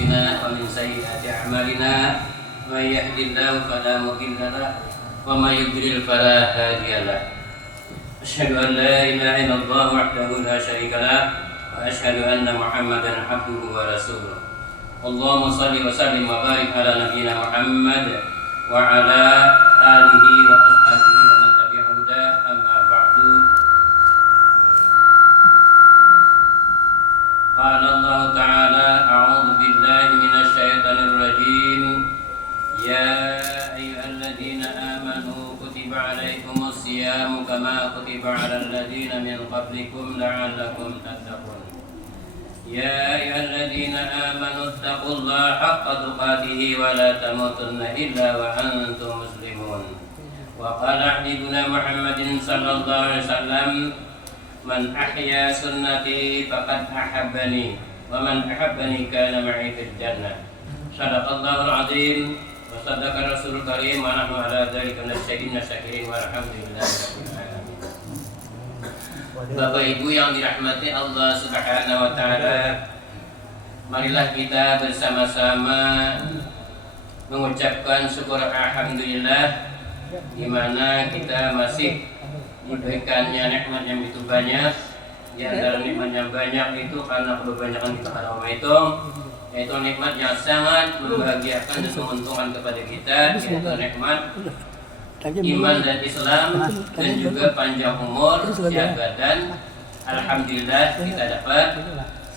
أنفسنا ومن سيئات أعمالنا من يهد الله فلا مضل له ومن يضلل فلا هادي له أشهد أن لا إله إلا الله وحده لا شريك له وأشهد أن محمدا عبده ورسوله اللهم صل وسلم وبارك على نبينا محمد وعلى آله وأصحابه ومن تبع هداه أما بعد قال الله تعالى أعوذ بالله من الشيطان الرجيم يا أيها الذين آمنوا كتب عليكم الصيام كما كتب على الذين من قبلكم لعلكم تتقون يا أيها الذين آمنوا اتقوا الله حق تقاته ولا تموتن إلا وأنتم مسلمون وقال حبيبنا محمد صلى الله عليه وسلم من أحيا سنتي فقد أحبني ومن أحبني كان معي في الجنة صدق الله العظيم وصدق الرسول الكريم ونحن على ذلك من الشاهدين الشاكرين والحمد لله رب العالمين. Bapak Ibu yang dirahmati Allah Subhanahu wa taala, marilah kita bersama-sama mengucapkan syukur alhamdulillah di mana kita masih diberikannya nikmat yang begitu banyak. Di antara nikmat yang banyak itu karena kebanyakan kita pada menghitung, yaitu nikmat yang sangat membahagiakan dan menguntungkan kepada kita, yaitu nikmat iman dan Islam dan juga panjang umur, sehat badan. Alhamdulillah kita dapat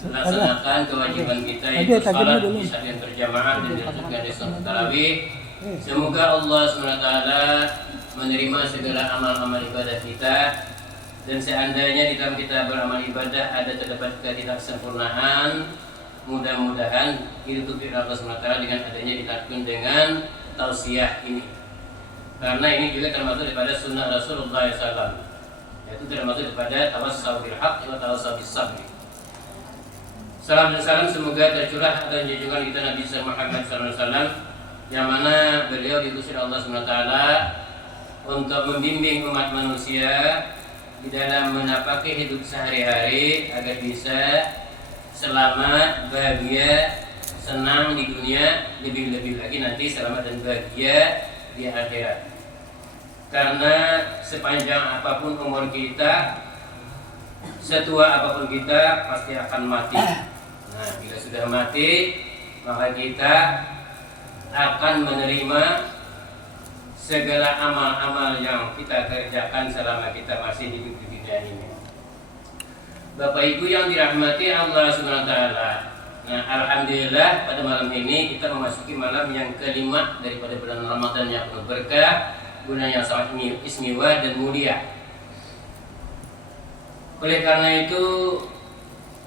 melaksanakan kewajiban kita yaitu salat isya yang berjamaah dan dilakukan di salat tarawih. Semoga Allah SWT menerima segala amal-amal ibadah kita, dan seandainya di dalam kita beramal ibadah ada terdapat ketidaksempurnaan, mudah-mudahan ditutupi Allah SWT dengan adanya dilakukan dengan tausiah ini, karena ini juga termasuk daripada sunnah Rasulullah SAW, yaitu termasuk daripada tawassaw bil haqq wa tawassaw bis sabr. Salam dan salam semoga tercurah atas junjungan kita Nabi Muhammad SAW, yang mana beliau diutus oleh Allah SWT untuk membimbing umat manusia di dalam menapaki hidup sehari-hari agar bisa selamat, bahagia, senang di dunia, lebih-lebih lagi nanti selamat dan bahagia di akhirat. Karena sepanjang apapun umur kita, setua apapun kita, pasti akan mati. Nah, bila sudah mati, maka kita akan menerima segala amal-amal yang kita kerjakan selama kita masih hidup di dunia ini. Bapak Ibu yang dirahmati Allah SWT, nah alhamdulillah pada malam ini kita memasuki malam yang kelima daripada bulan Ramadan yang penuh berkah, bulan yang sangat istimewa dan mulia. Oleh karena itu,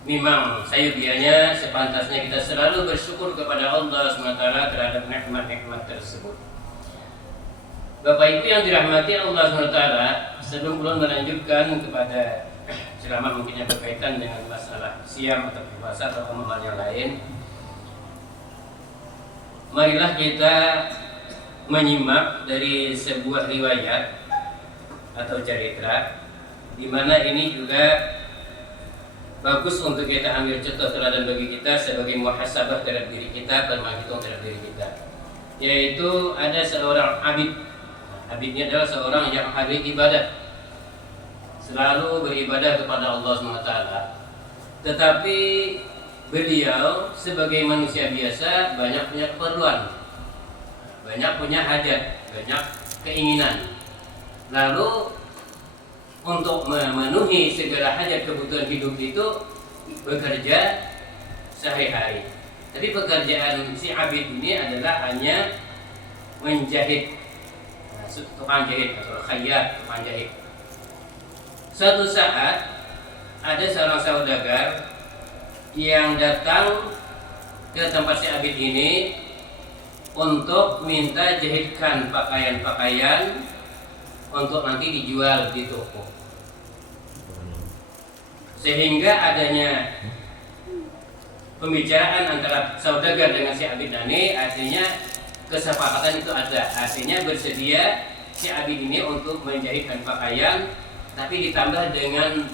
memang sayubianya sepantasnya kita selalu bersyukur kepada Allah SWT terhadap nikmat-nikmat tersebut. Bapak Ibu yang dirahmati Allah SWT, sebelum belum melanjutkan kepada ceramah mungkin yang berkaitan dengan masalah siam atau puasa atau amalan yang lain, marilah kita menyimak dari sebuah riwayat atau cerita, di mana ini juga bagus untuk kita ambil contoh teladan bagi kita sebagai muhasabah terhadap diri kita dan menghitung terhadap diri kita. Yaitu ada seorang abid. Abidnya adalah seorang yang ahli ibadah, selalu beribadah kepada Allah SWT. Tetapi beliau sebagai manusia biasa banyak punya keperluan, banyak punya hajat, banyak keinginan. Lalu untuk memenuhi segala hajat kebutuhan hidup itu bekerja sehari-hari. Tapi pekerjaan si abid ini adalah hanya menjahit, tukang jahit atau khayyat, tukang jahit. Suatu saat ada seorang saudagar yang datang ke tempat si abid ini untuk minta jahitkan pakaian-pakaian untuk nanti dijual di toko. Sehingga adanya pembicaraan antara saudagar dengan si abid ini, artinya kesepakatan itu ada, artinya bersedia si abid ini untuk menjahitkan pakaian, tapi ditambah dengan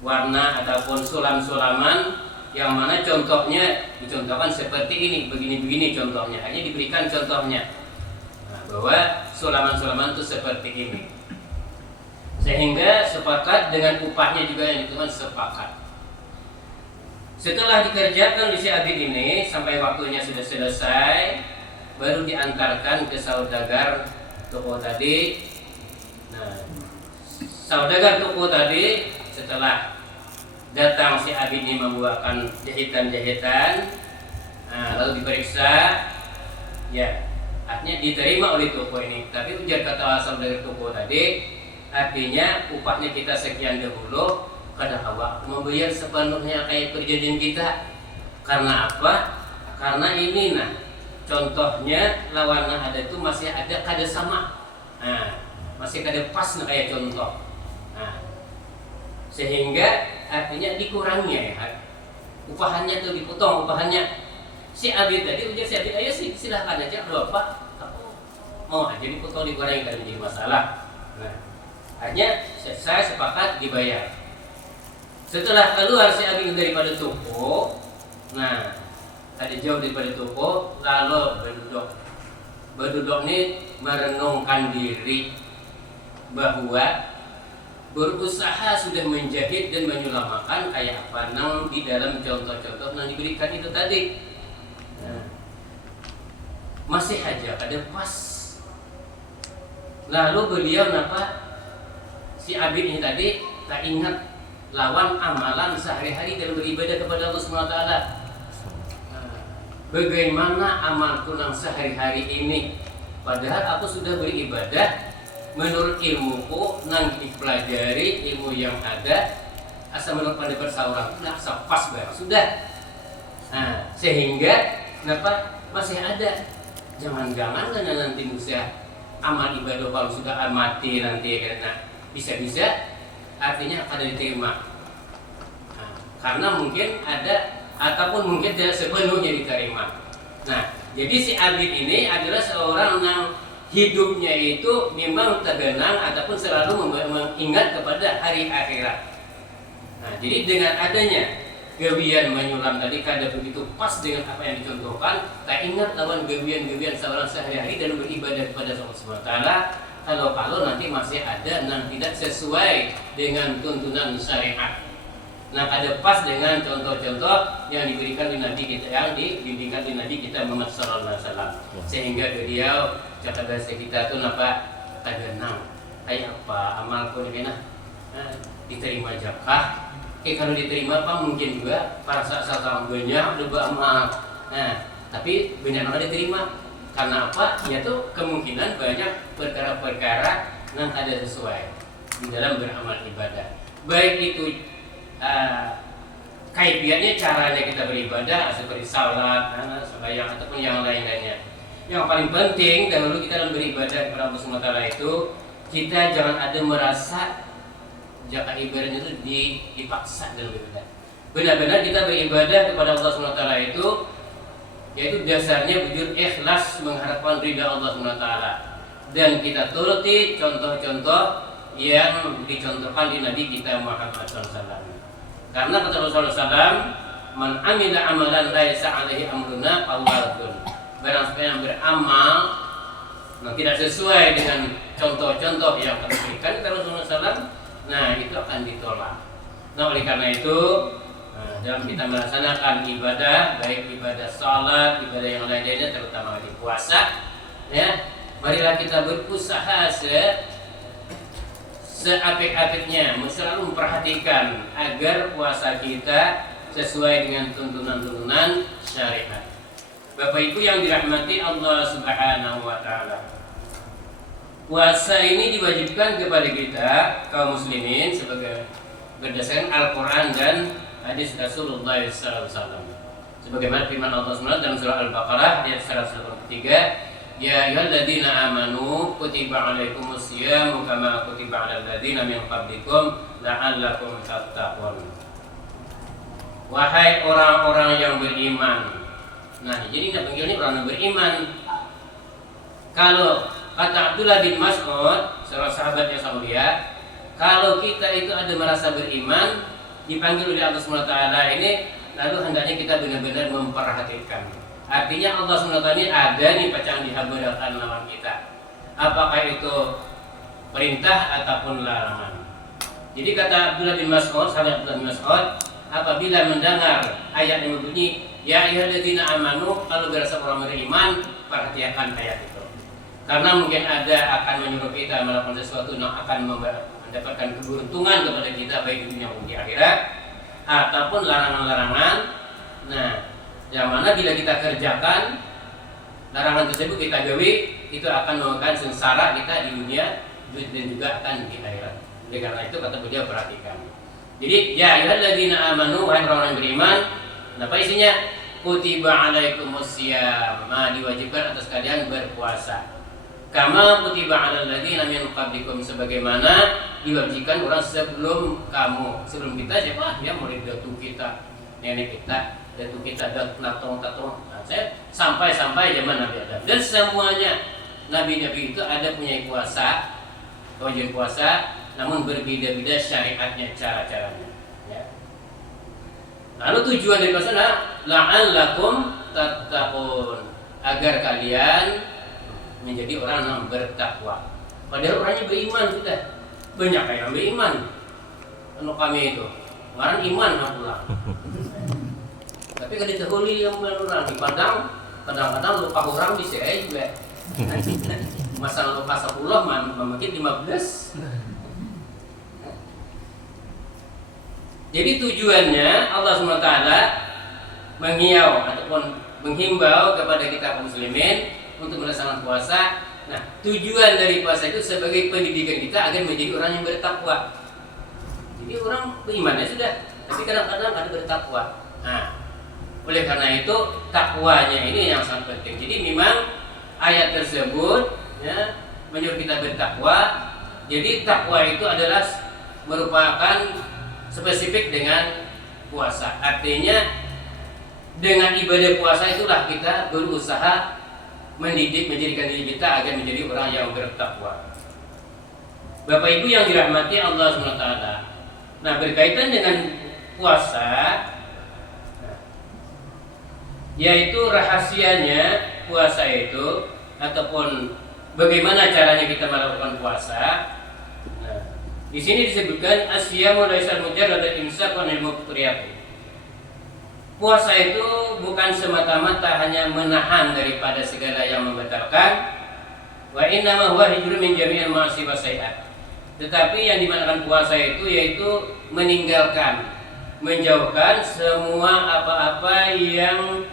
warna ataupun sulam-sulaman yang mana contohnya dicontohkan seperti ini, begini-begini contohnya, hanya diberikan contohnya. Nah, bahwa sulaman-sulaman itu seperti ini, sehingga sepakat dengan upahnya juga yang ditentukan sepakat. Setelah dikerjakan di si Abid ini sampai waktunya sudah selesai, baru diantarkan ke saudagar toko tadi. Nah, saudagar toko tadi setelah datang si Abid ini membuahkan jahitan-jahitan, nah, lalu diperiksa, ya, artinya diterima oleh toko ini. Tapi ujar kata saudagar toko tadi, artinya upahnya kita sekian dahulu, kada awak membayar sepenuhnya kayak perjanjian kita. Karena apa? Karena ini nah, contohnya lawan ada itu masih ada kada sama, nah, masih kada pas nah, kayak contoh. Nah, sehingga artinya dikurangi ya, upahannya tuh dipotong upahannya. Si Abid tadi ujar si Abid, ayo sih silahkan aja berapa, aku mau aja dipotong dikurangi, kan menjadi masalah. Nah, hanya saya sepakat dibayar. Setelah keluar si Abid daripada toko, nah ada jauh daripada toko, lalu berduduk ini merenungkan diri bahwa berusaha sudah menjahit dan menyulamakan kayak apa nang di dalam contoh-contoh yang diberikan itu tadi. Nah, masih aja ada pas. Lalu beliau si Abid ini tadi tak ingat lawan amalan sehari-hari dalam beribadah kepada Allah SWT. Bagaimana amalku nang sehari-hari ini, padahal aku sudah beribadah menurut ilmuku nang dipelajari ilmu yang ada, asal menurut pada bersauran nah pas banget sudah. Nah, sehingga kenapa masih ada, jangan-jangan karena nanti musa amal ibadah kalau sudah mati nanti karena bisa-bisa artinya akan diterima. Nah, karena mungkin ada ataupun mungkin tidak sepenuhnya diterima. Nah, jadi si Abid ini adalah seorang yang hidupnya itu memang tergenang ataupun selalu mengingat kepada hari akhirat. Nah, jadi dengan adanya gawian menyulam tadi kada begitu pas dengan apa yang dicontohkan, tak ingat lawan gawian-gawian seorang sehari-hari dan beribadah kepada Allah SWT. Kalau nanti masih ada yang tidak sesuai dengan tuntunan syariat. Nah, kada pas dengan contoh-contoh yang diberikan di Nabi kita, yang dibimbingkan di Nabi kita Muhammad SAW. Sehingga beliau cakap bahasa kita tuh tergenang. Kayak apa amalku ini diterima jakah. Kalau diterima apa mungkin juga para saat-saat banyak udah beramal. Nah, tapi banyak yang diterima. Karena apa? Yaitu kemungkinan banyak perkara-perkara yang ada sesuai di dalam beramal ibadah. Baik itu kaifiatnya, caranya kita beribadah seperti salat, sembahyang ataupun yang lain-lainnya. Yang paling penting dahulu kita dalam beribadah kepada Allah SWT itu, kita jangan ada merasa jaka ibadahnya itu dipaksa dalam beribadah. Benar-benar kita beribadah kepada Allah SWT itu, yaitu dasarnya wujud ikhlas mengharapkan ridha Allah SWT, dan kita turuti contoh-contoh yang dicontohkan di Nabi kita Muhammad SAW. Karena kata Rasulullah SAW, man amila amalan laisa alaihi amruna fawaradun. Barang siapa yang beramal yang tidak sesuai dengan contoh-contoh yang diberikan kata Rasulullah SAW, nah itu akan ditolak. Nah, oleh karena itu dalam kita melaksanakan ibadah, baik ibadah salat, ibadah yang lain-lainnya, terutama di puasa, ya, marilah kita berusaha seapik-apiknya selalu memperhatikan agar puasa kita sesuai dengan tuntunan-tuntunan syariat. Bapak Ibu yang dirahmati Allah Subhanahu wa taala. Puasa ini diwajibkan kepada kita kaum muslimin sebagai berdasarkan Al-Qur'an dan hadis Rasulullah SAW. Sebagaimana firman Allah SWT dalam surah Al-Baqarah ayat 183, ya ayyuhalladzina amanu kutiba alaikumus syiyamu kama kutiba alal ladzina min qablikum la'allakum tattaqun. Wahai orang-orang yang beriman. Nah, jadi kita panggilnya orang yang beriman. Kalau kata Abdullah bin Mas'ud, seorang sahabat yang sangat mulia, kalau kita itu ada merasa beriman, dipanggil oleh Allah SWT ini lalu hendaknya kita benar-benar memperhatikan. Artinya Allah SWT ini ada nih pecah dihabarakan lawan kita. Apakah itu perintah ataupun larangan. Jadi kata Abdullah bin Mas'ud, sahabat Abdullah bin Mas'ud, apabila mendengar ayat yang berbunyi ya ayyuhalladzina amanu, kalau berasa orang beriman, perhatikan ayat itu. Karena mungkin ada akan menyuruh kita melakukan sesuatu yang akan mendapatkan keberuntungan kepada kita baik di dunia maupun di akhirat, ataupun larangan-larangan. Nah, yang mana bila kita kerjakan larangan tersebut kita gawe, itu akan membawakan sengsara kita di dunia dan juga akan di akhirat. Oleh karena itu kata beliau perhatikan. Jadi ya ayyuhalladzina amanu, wahai orang yang beriman, apa isinya? Kutiba alaikumusiyam, diwajibkan atas kalian berpuasa. Kama kutiba alal ladzina min qablikum, sebagaimana diwajibkan orang sebelum kamu. Sebelum kita siapa? Ya murid datu kita, nenek kita, datu kita, datong. Nah, saya sampai zaman Nabi Adam. Dan semuanya nabi-nabi itu ada punya puasa, wajib puasa, namun berbeda-beda syariatnya, cara-caranya. Ya. Lalu tujuan dari puasa la'allakum tattaqun, agar kalian menjadi orang yang bertakwa. Padahal orangnya beriman sudah. Banyak yang beriman. Anu kami itu, ngaran iman pulang. Tapi kalau didahului yang orang dipandang, kadang-kadang lupa orang bisa juga. Masalah lupa 10 makin 15. Jadi tujuannya Allah SWT menghiau ataupun menghimbau kepada kita kaum muslimin untuk melaksanakan puasa. Nah, tujuan dari puasa itu sebagai pendidikan kita agar menjadi orang yang bertakwa. Jadi orang berimannya sudah, tapi kadang-kadang ada bertakwa. Nah, oleh karena itu takwanya ini yang sangat penting. Jadi memang ayat tersebut ya, menyuruh kita bertakwa. Jadi takwa itu adalah merupakan spesifik dengan puasa. Artinya dengan ibadah puasa itulah kita berusaha mendidik, menjadikan diri kita agar menjadi orang yang bertakwa. Bapak Ibu yang dirahmati Allah SWT. Nah, berkaitan dengan puasa, yaitu rahasianya puasa itu ataupun bagaimana caranya kita melakukan puasa. Nah, di sini disebutkan asyamu laisal mujarrad al-imsak anil muftiriyat. Puasa itu bukan semata-mata hanya menahan daripada segala yang membatalkan. Wa innama huwa hijrun min jami'il ma'asi wa sayyi'at. Tetapi yang dimanakan puasa itu yaitu meninggalkan, menjauhkan semua apa-apa yang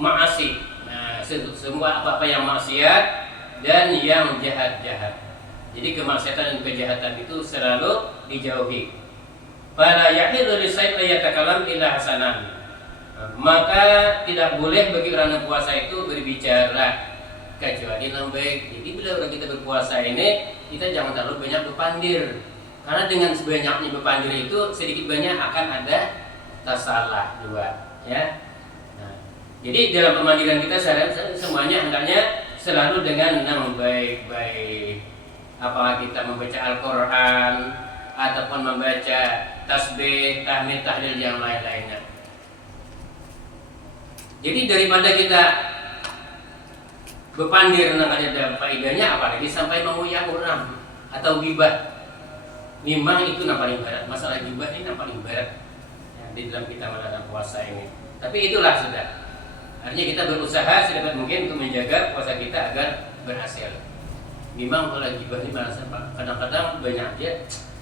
ma'asi. Nah, semua apa-apa yang maksiat dan yang jahat-jahat. Jadi kemaksiatan dan kejahatan itu selalu dijauhi. Fala yahillu lisaid ayatakalam illa hasanan. Maka tidak boleh bagi orang yang puasa itu berbicara kecuali yang baik. Jadi bila orang kita berpuasa ini, kita jangan terlalu banyak berpandir. Karena dengan sebanyaknya berpandir itu sedikit banyak akan ada tasalah juga, ya. Nah, jadi dalam pemandiran kita semuanya hendaknya selalu dengan yang baik-baik. Apakah kita membaca Al-Quran ataupun membaca tasbih, tahmid, tahlil yang lain-lainnya. Jadi daripada kita berpandir nang ada faedahnya, apalagi sampai menguyak orang atau gibah. Memang itu yang paling berat. Masalah gibah ini yang paling berat ya, di dalam kita melakukan puasa ini. Tapi itulah sudah. Artinya kita berusaha sedapat mungkin untuk menjaga puasa kita agar berhasil. Memang kalau gibah ini merasa kadang-kadang banyak aja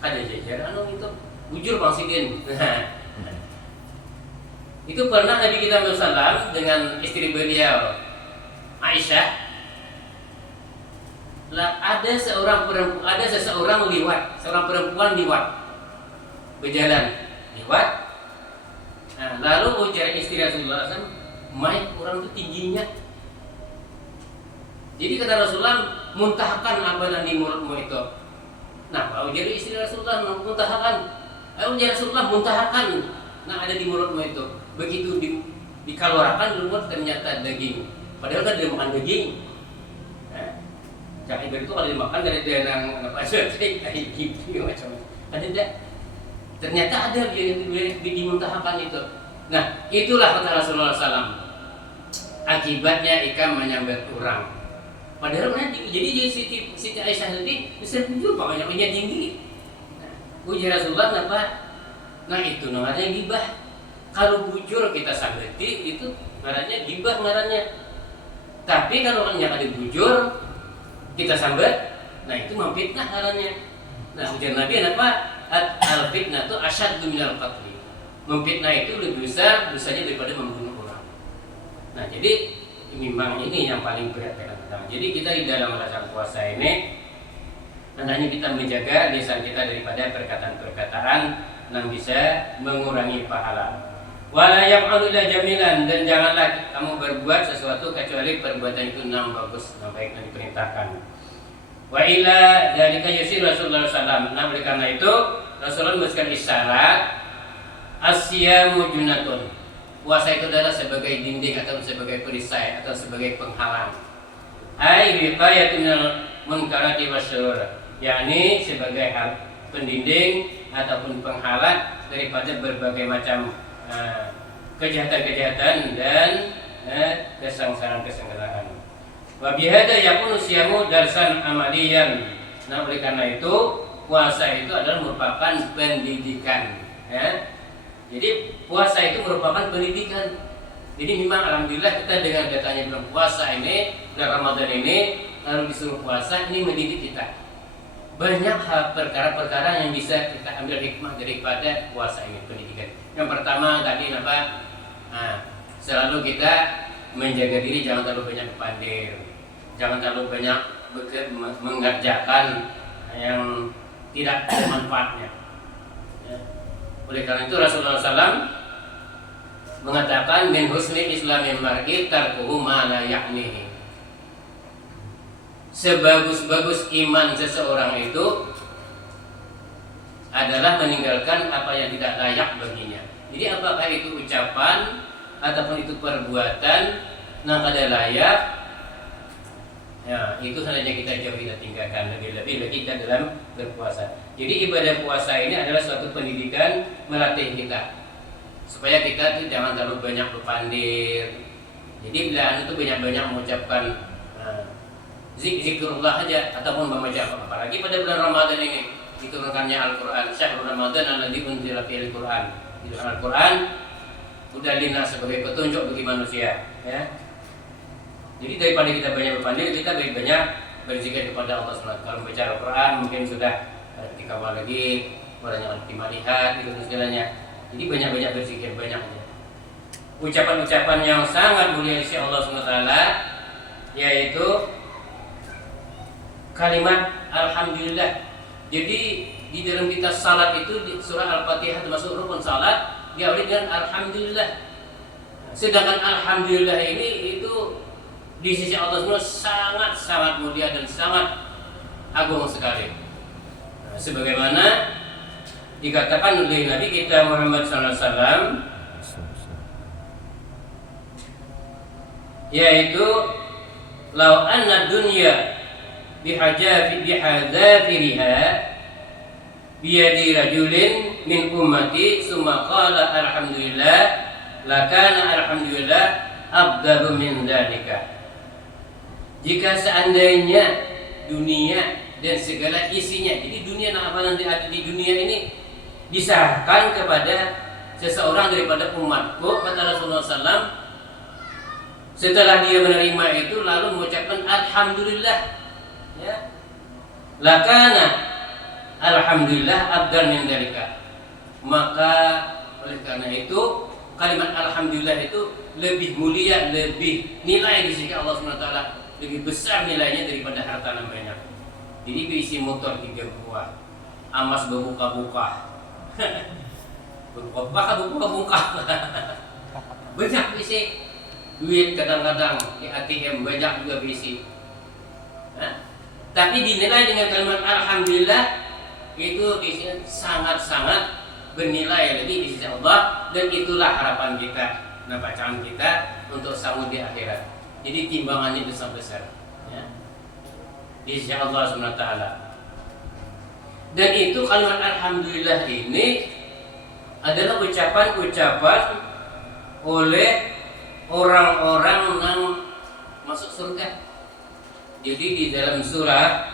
ada jajaran itu bujur Bang Sidin. Itu pernah Nabi kita Muhammad dengan istri beliau Aisyah. Lah ada seseorang perempuan liwat berjalan liwat. Nah, lalu ujar istri Rasulullah SAW, "Mai orang itu tingginya." Jadi kata Rasulullah, muntahkan apa yang di mulutmu itu. Nah, kalau jadi istri Rasulullah muntahkan, ujar Rasulullah muntahkan, nah ada di mulutmu itu. Begitu dikeluarkan lumut ternyata daging. Padahal kan dia makan daging. Jangan ibarat itu kalau dimakan dari denang apa saja kayak gitu macam. Ada tidak? Ternyata ada dimuntahakan itu. Nah, itulah kata Rasulullah SAW. Akibatnya ikan menyambar orang. Padahal nanti jadi Siti Aisyah tadi bisa bujur pokoknya tinggi. Nah, ujar Rasulullah kenapa? Nah itu namanya gibah. Kalau bujur kita sambeti itu ngarannya gibah ngarannya. Tapi kalau hanya ada bujur kita sambat, nah itu memfitnah ngarannya. Nah ujar Nabi apa? Al-fitnah itu asyaddu minal qatli. Memfitnah itu lebih besar dosanya daripada membunuh orang. Nah jadi memang ini yang paling berat ya. Jadi kita di dalam melaksanakan puasa ini hendaknya kita menjaga lisan kita daripada perkataan-perkataan yang bisa mengurangi pahala. Wala yaf'alu illa jamilan, dan janganlah kamu berbuat sesuatu kecuali perbuatan itu yang bagus, yang baik yang diperintahkan. Wa illa dzalika yusir Rasulullah sallallahu alaihi wasallam. Nah, oleh karena itu Rasulullah memberikan isyarat asyamu junatun. Puasa itu adalah sebagai dinding atau sebagai perisai atau sebagai penghalang. Ai wiqayatun munkarati wasyurur, yakni sebagai pendinding ataupun penghalang daripada berbagai macam kejahatan-kejahatan dan kesengsaraan-kesengsaraan. Wa bihadza yakunu siyamu darsan amaliyan. Nah, oleh karena itu puasa itu adalah merupakan pendidikan, ya. Jadi puasa itu merupakan pendidikan. Jadi memang alhamdulillah kita dengan datanya bulan puasa ini, bulan Ramadan ini, lalu disuruh puasa, ini mendidik kita. Banyak hal perkara-perkara yang bisa kita ambil hikmah daripada puasa ini, pendidikan. Yang pertama tadi apa? Nah, selalu kita menjaga diri, jangan terlalu banyak berpandir, jangan terlalu banyak mengerjakan yang tidak ada manfaatnya. Ya. Oleh karena itu Rasulullah SAW mengatakan min husni islamil mar'i tarkuhu ma la ya'nihi. Sebagus-bagus iman seseorang itu adalah meninggalkan apa yang tidak layak baginya. Jadi apakah itu ucapan ataupun itu perbuatan yang kada layak, ya itu hendaknya kita jauhi dan tinggalkan. Lebih-lebih kita dalam berpuasa. Jadi ibadah puasa ini adalah suatu pendidikan melatih kita supaya kita tuh jangan terlalu banyak berpandir. Jadi bila itu banyak-banyak mengucapkan zikrullah aja ataupun membaca, apalagi pada bulan Ramadan ini diturunkannya Al-Qur'an, syahrul Ramadan alladzi unzila fihil Qur'an. Itu Al-Qur'an udah lina sebagai petunjuk bagi manusia, ya. Jadi daripada kita banyak berpandir, kita banyak berzikir kepada Allah SWT. Kalau membaca Al-Quran mungkin sudah dikawal lagi, orangnya optimal lihat itu segalanya. Jadi banyak-banyak berzikir, banyak aja. Ucapan-ucapan yang sangat mulia di sisi Allah SWT, yaitu kalimat Alhamdulillah. Jadi di dalam kita salat itu di surah Al-Fatihah termasuk rukun salat diawali dengan Alhamdulillah. Sedangkan Alhamdulillah ini itu di sisi Allah SWT sangat mulia dan sangat agung sekali. Sebagaimana dikatakan oleh Nabi kita Muhammad SAW, yaitu lau anna dunya bihadzafiriha biyadi rajulin min ummati summa qala alhamdulillah lakana alhamdulillah afdalu min dzalika. Jika seandainya dunia dan segala isinya, jadi dunia apa nanti ada di dunia ini diserahkan kepada seseorang daripada umatku, kata Rasulullah SAW, setelah dia menerima itu lalu mengucapkan alhamdulillah, ya, lakana alhamdulillah afdal min dzalika. Maka oleh karena itu kalimat alhamdulillah itu lebih mulia, lebih nilai di sisi Allah SWT, lebih besar nilainya daripada harta yang banyak. Jadi berisi motor 3 buah, amas berbuka-buka, berbuka-buka, banyak berisi duit, kadang-kadang di ATM banyak juga berisi. Tapi dinilai dengan kalimat alhamdulillah itu sangat-sangat bernilai lebih di sisi Allah, dan itulah harapan kita, bacaan kita untuk sambut di akhirat. Jadi timbangannya besar-besar, ya, di sisi Allah SWT. Dan itu kalimat alhamdulillah ini adalah ucapan-ucapan oleh orang-orang yang masuk surga. Jadi di dalam surah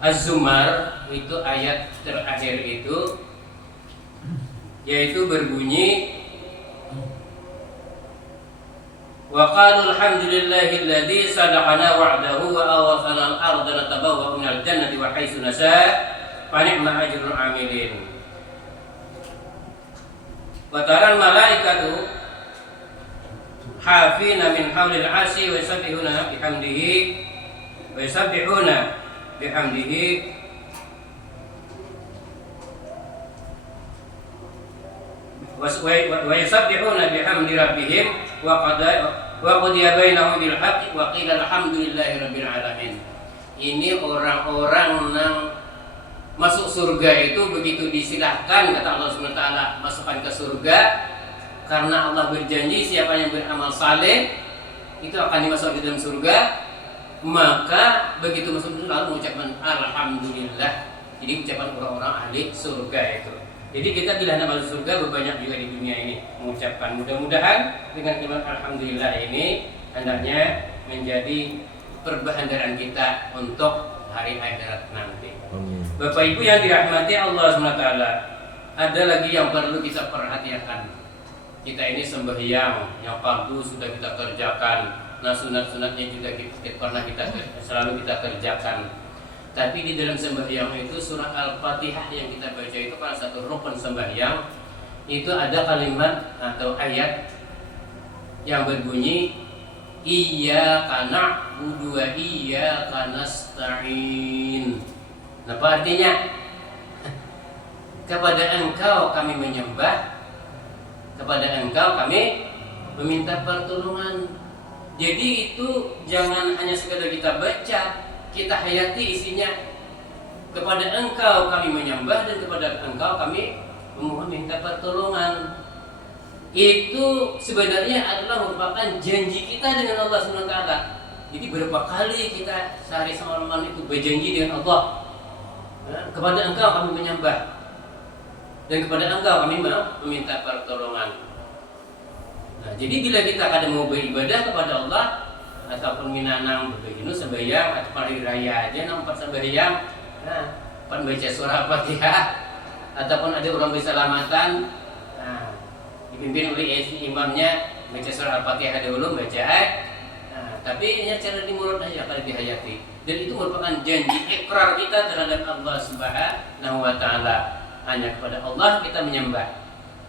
Az-Zumar itu ayat terakhir itu yaitu berbunyi wa qalu alhamdulillahilladzi sadaqana wa'dahu wa awsana al-ardha natabawwa'u minal jannati wa haitsu nasha' fa ni'ma ajrul 'amilin. Wa taral malaikatu hafina min haulil 'arsy wa yusabbihuna bihamdihi wa yusabbihuna bihamdi rabbihim wa qudiya bainahum bil haqqi wa qila alhamdulillahi rabbil alamin. Ini orang-orang yang masuk surga itu begitu disilahkan kata Allah SWT masukkan ke surga karena Allah berjanji siapa yang beramal saleh itu akan dimasukkan ke dalam surga, maka begitu masuk surga lalu mengucapkan alhamdulillah. Jadi ucapan orang-orang ahli surga itu. Jadi kita bila nak masuk surga berbanyak juga di dunia ini mengucapkan. Mudah-mudahan dengan kalimat alhamdulillah ini hendaknya menjadi perbahagian kita untuk hari akhirat nanti. Amin. Bapak Ibu yang dirahmati Allah SWT, ada lagi yang perlu kita perhatikan. Kita ini sembahyang yang fardu sudah kita kerjakan, nah sunat-sunatnya juga selalu kita kerjakan. Tapi di dalam sembahyang itu surah Al-Fatihah yang kita baca itu kan satu rukun sembahyang. Itu ada kalimat atau ayat yang berbunyi iyyaka na'budu wa iyyaka nasta'in. Apa artinya? Kepada Engkau kami menyembah, kepada Engkau kami meminta pertolongan. Jadi itu jangan hanya sekedar kita baca, kita hayati isinya. Kepada Engkau kami menyembah dan kepada Engkau kami memohon minta pertolongan. Itu sebenarnya adalah merupakan janji kita dengan Allah SWT. Jadi berapa kali kita sehari semalam itu berjanji dengan Allah, kepada Engkau kami menyembah dan kepada Engkau kami meminta pertolongan. Nah, jadi bila kita kadang mau beribadah kepada Allah ataupun minanang begini sembahyang atau hari raya aja nampak sembahyang, baca surah Al-Fatihah ataupun ada orang berselamatan, dipimpin oleh imamnya baca surah Al-Fatihah dulu baca tapi ini cara di mulut aja kalau dihayati. Dan itu merupakan janji ikrar kita terhadap Allah Subhanahu wa taala. Hanya kepada Allah kita menyembah.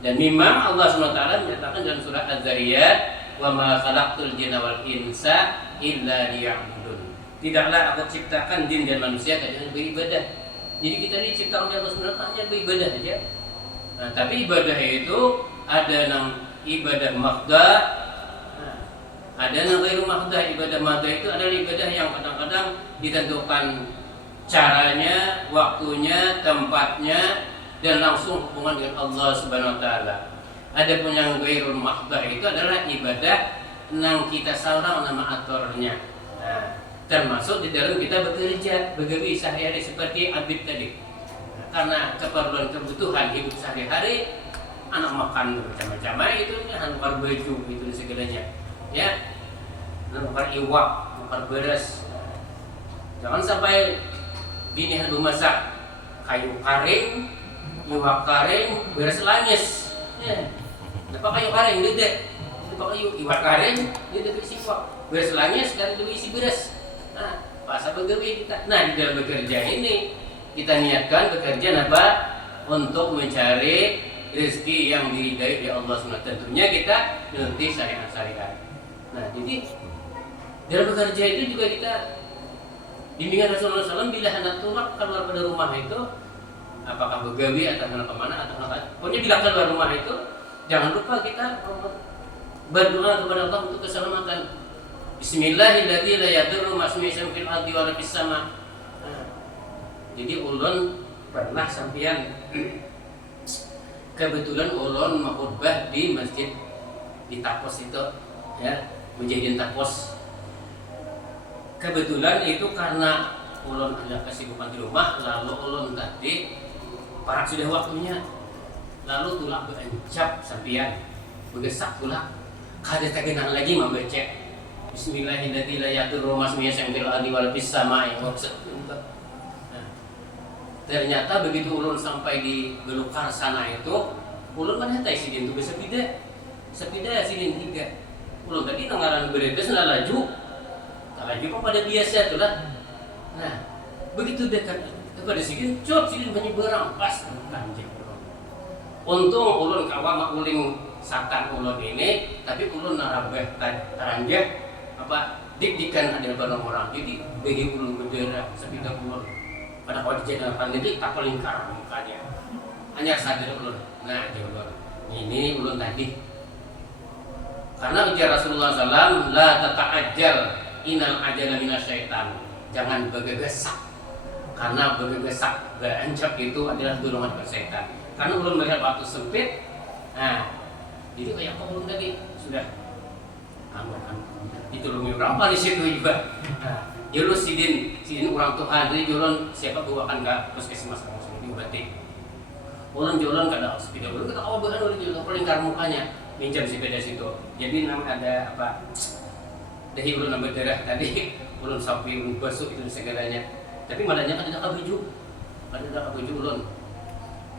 Dan memang Allah SWT menyatakan dalam surah Az-Zariyat, "Wa ma khalaqtul jinna wal insa illa liya'budun." Tidaklah aku ciptakan jin dan manusia kecuali beribadah. Jadi kita ini diciptakan oleh Allah SWT hanya beribadah saja. Nah, tapi ibadah itu ada yang ibadah maghdah, ada yang ghairu maghdah. Ibadah maghdah itu adalah ibadah yang kadang-kadang ditentukan caranya, waktunya, tempatnya, dan langsung hubungan dengan Allah Subhanahu wa taala. Adapun yang ghairul maghdah itu adalah ibadah yang kita salah nama aturnya. Nah, termasuk di dalam kita bekerja, begawi sehari-hari seperti abid tadi. Karena keperluan kebutuhan hidup sehari-hari, anak makan macam-macam itu, hanukar baju itu segalanya. Ya, hanukar iwak, hanukar beras. Jangan sampai bini harus memasak kayu karing, iwak karing, beras langis. Ya. Dapat kayu karing gede, dapat kayu iwak karing, dia dapat isi iwak. Beras langis sekarang dapat isi beras. Nah, pasal begawi kita. Nah, di dalam bekerja ini kita niatkan bekerja apa? Untuk mencari rezeki yang diridai oleh Allah SWT. Tentunya kita menuruti syariat-syariat. Nah, jadi dalam bekerja itu juga kita bimbingan Rasulullah SAW bila hendak keluar pada rumah itu, apakah begawi atau hendak kemana atau hendak, pokoknya bila keluar rumah itu jangan lupa kita berdoa kepada Allah untuk keselamatan. Bismillahirrahmanirrahim. La yadurru ma'asmihi fil ardi wa la fis sama. Jadi ulun pernah sampean kebetulan ulun khutbah di masjid di Tapos itu, ya, Mujahidin Tapos. Kebetulan itu karena ulun ada kesibukan di rumah, lalu ulun tadi parak sudah waktunya. lalu tulak berencap sampian begesak tulak kada tagenan lagi membaca Bismillahirrahmanirrahim masmiyas yang bil ardi wal fis samai. Ternyata begitu ulun sampai di gelukar sana itu, ulun menyatai sidin tu sepida sidin 3. Ulun tadi tenggaran beredes na laju kok pada biasa tu lah. Nah, begitu dekat kepada sidin, sidin banyak barang pas kanjeng. Untung ulun kawa mak uling sakan ulun ini, tapi ulun narabeh taranjah dik-dikan ada barang orang. Jadi bagi ulun berdera sepida ulun pada kalau dijadikan ini tak lingkar mukanya hanya sadar ulun. Nah ulun ini ulun tadi karena ujar Rasulullah SAW la tata'ajjal inal ajala minasyaitan, jangan bergegesak karena bergegesak berencap itu adalah dorongan setan. Karena ulun melihat waktu sempit, nah jadi kayak apa ulun tadi sudah ditolongi berapa di situ juga. Julun sidin orang Tuhan, jadi julun siapa bawakan ke puskesmas langsung diobati. Ulun julun kada sepeda ulun kita awal bahan ulun julun pelingkar mukanya minjam sepeda situ. Jadi nam ada dahi ulun nambah darah tadi ulun sapi ulun basuh itu segalanya. Tapi madanya kan tidak kebuju ulun.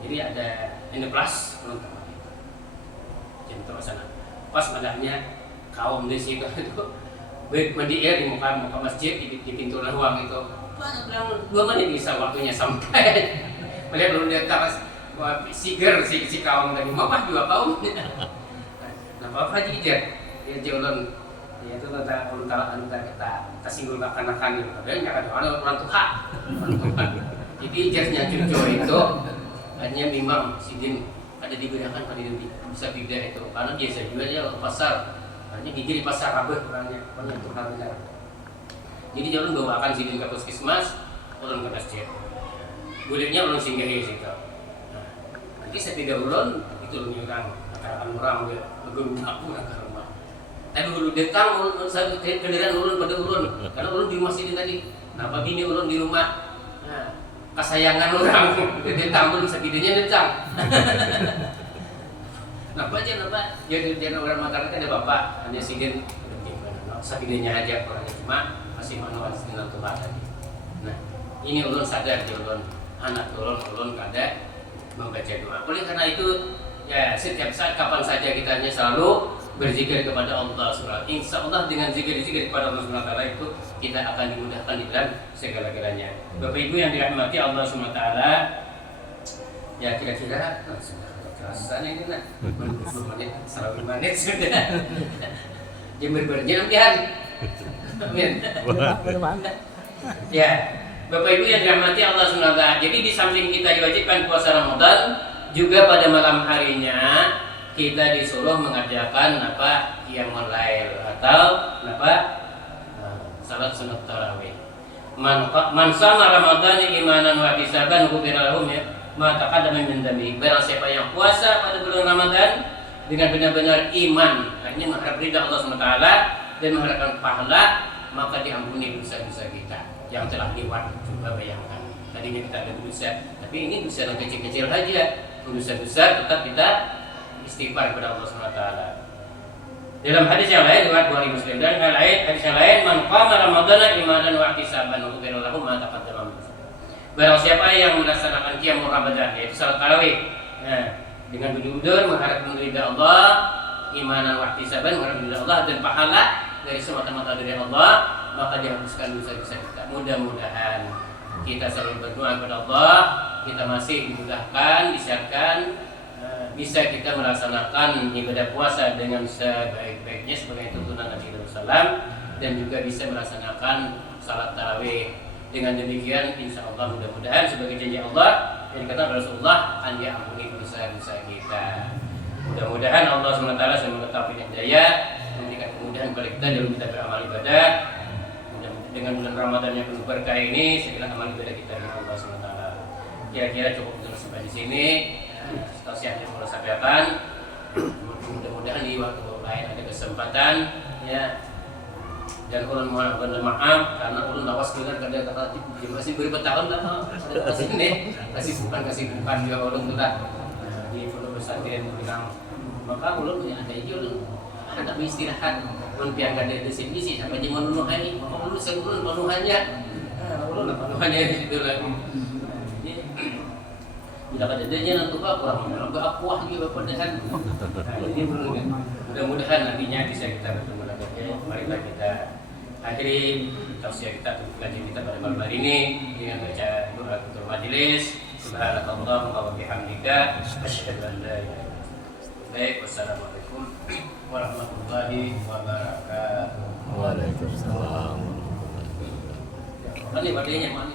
Jadi ada endoplas ulun tambah. Jantung sana. Pas madanya kaum di situ itu baik mandi air di muka masjid di pintu ruang itu bilang 2 menit bisa waktunya sampai. Melihat belum dia taras siger si kaum tadi apa 2 kaum. Nah apa aja dia ulun ya itu tentang ulun kita singgul akan-akan gitu. Dan enggak ada orang Tuhan. Jadi jasnya cucu itu hanya memang sidin ada diberikan pada bisa beda itu karena biasa juga dia pasar. Hanya gigi di pasar kabeh orangnya banyak Tuhan benar. Jadi ulun bawakan sidin ke puskesmas, ulun ke masjid. Gulitnya ulun singgahi situ. Nah, nanti sepeda ulun itu ulun nyurang akan orang dia bergerak pulang ke rumah. Tapi ulun datang ulun satu kendaraan ulun pada ulun karena ulun di rumah sidin tadi. Nah pagi ini ulun di rumah. Nah, kesayangan orang datang ulun sepedanya datang. Napa jadi orang masyarakat ada bapak hanya sidin sabidanya aja orangnya cuma masih manual dengan Tuhan tadi. Nah ini ulun sadar ulun anak ulun kada membaca doa. Oleh karena itu ya setiap saat kapan saja kita hanya selalu berzikir kepada Allah SWT. Insya Allah dengan zikir-zikir kepada Allah SWT itu kita akan dimudahkan di dalam segala-galanya. Bapak Ibu yang dirahmati Allah SWT, ya kira-kira rasanya ini nak 20 menit, 100 menit sudah. Jember berjenampian. Amin. Ya, Bapak Ibu yang dirahmati Allah SWT. Jadi di samping kita diwajibkan puasa Ramadan, juga pada malam harinya kita disuruh mengerjakan qiyamul lail atau salat sunat tarawih. Man shoma Ramadan imanan wa ihtisaban ghufira lahu ma taqaddama min dhanbi. Barang siapa yang puasa pada bulan Ramadan dengan benar-benar iman, artinya mengharap ridha Allah SWT dan mengharapkan pahala, maka diampuni dosa-dosa kita yang telah lewat. Coba bayangkan, tadinya kita ada dosa, tapi ini dosa yang kecil-kecil saja. Dosa-dosa tetap kita istighfar kepada Allah SWT. Dalam hadis yang lain riwayat Bukhari Muslim dan hadis yang lain, man qama ramadhana imanan wa ihtisaban ghufira lahu ma taqaddama min dhanbi. Barang siapa yang melaksanakan qiyamul Ramadan, yaitu salat tarawih, dengan benar-benar mengharap ridha Allah, imanan wa ihtisaban, mengharap ridha Allah dan pahala dari semata-mata dari Allah, maka dihapuskan dosa-dosa kita. Mudah-mudahan kita selalu berdoa kepada Allah, kita masih dimudahkan, bisa kita melaksanakan ibadah puasa dengan sebaik-baiknya sebagai tuntunan Nabi SAW, dan juga bisa melaksanakan salat tarawih. Dengan demikian insya Allah mudah-mudahan sebagai janji Allah yang dikatakan Rasulullah akan diampuni dosa-dosa kita. Mudah-mudahan Allah SWT semoga taufik hidayah memberikan kemudahan kepada kita dalam kita beramal ibadah. Dengan bulan Ramadan yang penuh berkah ini, segala amal ibadah kita dengan Allah SWT. Kira-kira cukup dulu sampai di sini. Tausiah yang saya sampaikan. Mudah-mudahan di waktu lain ada kesempatan ya. Dan ulun mohon maaf karena ulun lawas dengar kata-kata masih berapa tahun lah kasih ini kasibukan juga ulun tuh di sakit bilang maka ulun punya ada itu hendak beristirahat ulun piangkan dari sini sampai jam menuhannya maka ulun saya ulun menuhannya ulun menuhannya di situ lagi bila pada dia nanti kurang berapa juga berpedahan jadi mudah-mudahan nantinya bisa kita bertemu lagi. Marilah kita akhiri tausiah kita untuk kajian kita pada malam hari ini dengan baca doa ketua majelis. Subhanakallahumma wa bihamdika asyhadu an la ilaha illa anta. Baik, wassalamualaikum warahmatullahi wabarakatuh. Waalaikumsalam. Ini wadahnya, mana